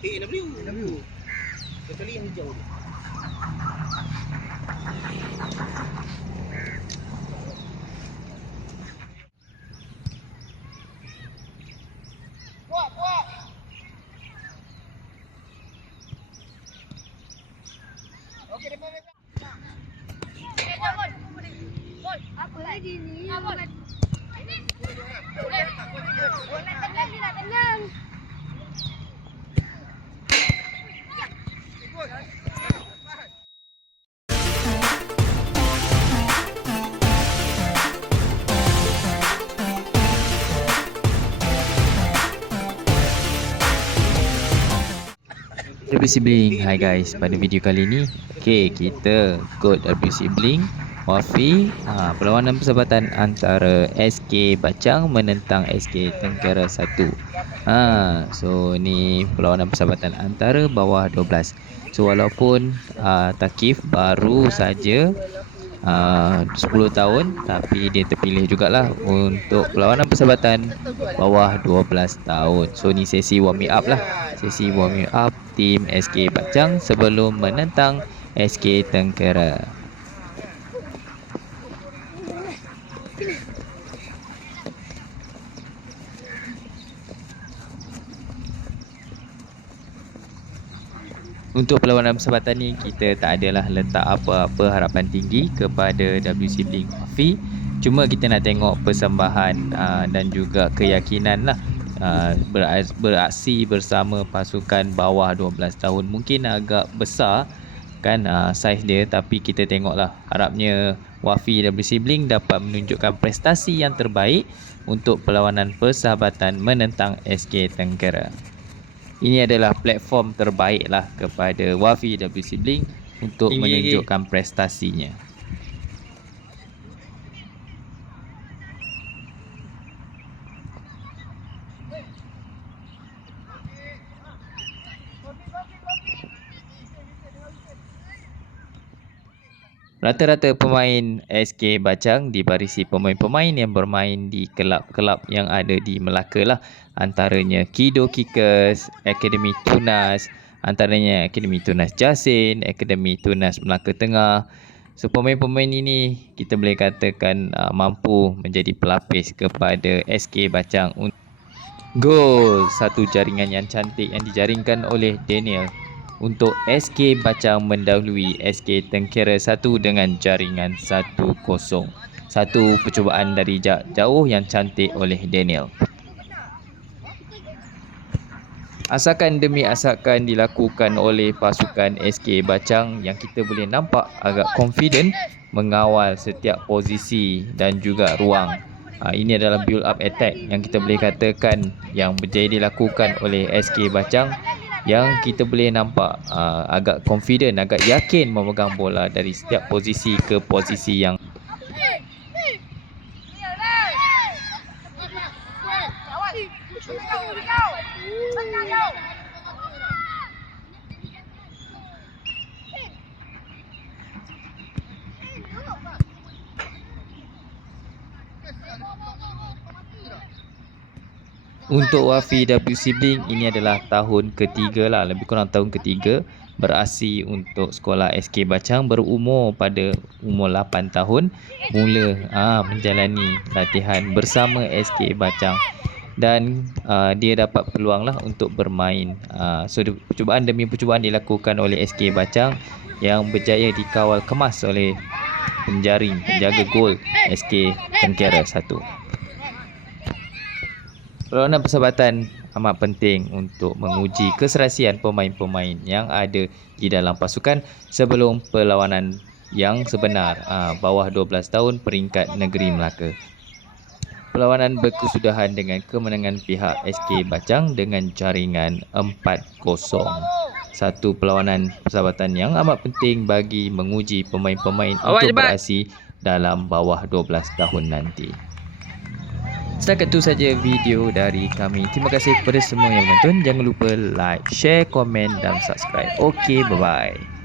Eh, NW. NW. Kecuali yang hijau tu. Puak, puak. Okey, depan depan. Apa lagi ni? Boleh WC Bling. Hai guys. Pada video kali ni Okay kita Kod WC Bling Wafi ha, Perlawanan persahabatan Antara SK Bacang Menentang SK Tengkera 1 ha, So ni Perlawanan persahabatan Antara bawah 12 So walaupun uh, Takif baru saja uh, 10 tahun Tapi dia terpilih jugalah Untuk perlawanan persahabatan Bawah 12 tahun. So ni sesi warming up lah. Sesi warming up tim SK Bacang Sebelum menentang SK Tengkera Untuk perlawanan persahabatan ni kita tak adalah letak apa-apa harapan tinggi kepada WC Blink Wafi. Cuma kita nak tengok persembahan uh, dan juga keyakinan lah uh, beraksi bersama pasukan bawah 12 tahun. Mungkin agak besar kan uh, saiz dia tapi kita tengoklah harapnya Wafi WC Blink dapat menunjukkan prestasi yang terbaik untuk perlawanan persahabatan menentang SK Tengkera. Ini adalah platform terbaik lah kepada Wafi WC Blink untuk Tinggi menunjukkan prestasinya. Rata-rata pemain SK Bacang dibarisi pemain-pemain yang bermain di kelab-kelab yang ada di Melaka lah. Antaranya Kido Kickers, Akademi Tunas, antaranya Akademi Tunas Jasin, Akademi Tunas Melaka Tengah. So pemain-pemain ini kita boleh katakan uh, mampu menjadi pelapis kepada SK Bacang. Gol satu jaringan yang cantik yang dijaringkan oleh Daniel untuk SK Bacang mendahului SK Tengkera 1 dengan jaringan 1-0. Satu percubaan dari jauh yang cantik oleh Daniel. Asakan demi asakan dilakukan oleh pasukan SK Bacang yang kita boleh nampak agak confident mengawal setiap posisi dan juga ruang. Ha, ini adalah build up attack yang kita boleh katakan yang berjaya dilakukan oleh SK Bacang yang kita boleh nampak uh, agak confident, agak yakin memegang bola dari setiap posisi ke posisi yang Untuk Wafi WC Blink ini adalah tahun ketiga lah. Lebih kurang tahun ketiga Beraksi untuk sekolah SK Bacang Berumur pada umur 8 tahun Mula ah, menjalani latihan bersama SK Bacang. Dan uh, dia dapat peluang lah untuk bermain. Uh, So percubaan demi percubaan dilakukan oleh SK Bacang Yang berjaya dikawal kemas oleh penjaring penjaga gol SK Tengkera 1 Perlawanan persahabatan amat penting untuk menguji keserasian pemain-pemain yang ada di dalam pasukan sebelum perlawanan yang sebenar aa, bawah 12 tahun peringkat negeri Melaka. Perlawanan berkesudahan dengan kemenangan pihak SK Bacang dengan jaringan 4-0. Satu perlawanan persahabatan yang amat penting bagi menguji pemain-pemain untuk beraksi dalam bawah 12 tahun nanti. Setakat itu saja video dari kami. Terima kasih kepada semua yang menonton. Jangan lupa like, share, komen dan subscribe. Okey, bye-bye.